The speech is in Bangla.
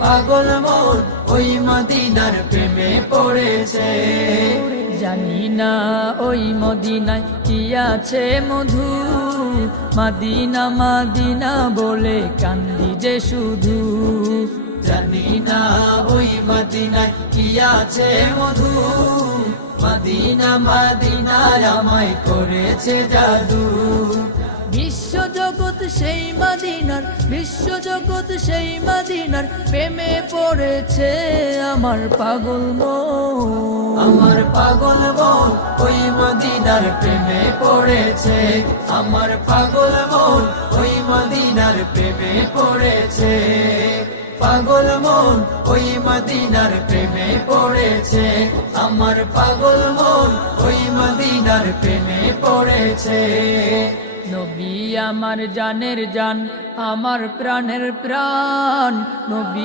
পাগল মন ওই মদিনার প্রেমে পড়েছে। জানি না ওই মদিনায় কি আছে মধু, মদিনা মদিনা বলে কান্দি যে শুধু। জানি না ওই মদিনায় কি আছে মধু, মদিনা মদিনায় আমায় করেছে জাদু। বিশ্বজগৎ সেই মদিনার, বিশ্বজগৎ সেই মদিনার প্রেমে পড়েছে আমার পাগল মন। আমার পাগল মন ওই মদিনার প্রেমে পড়েছে। আমার পাগল মন ওই মদিনার প্রেমে পড়েছে। পাগল মন ওই মদিনার প্রেমে পড়েছে। আমার পাগল মন ওই মদিনার প্রেমে পড়েছে। নবী আমার জানের জান, আমার প্রাণের প্রাণ, নবী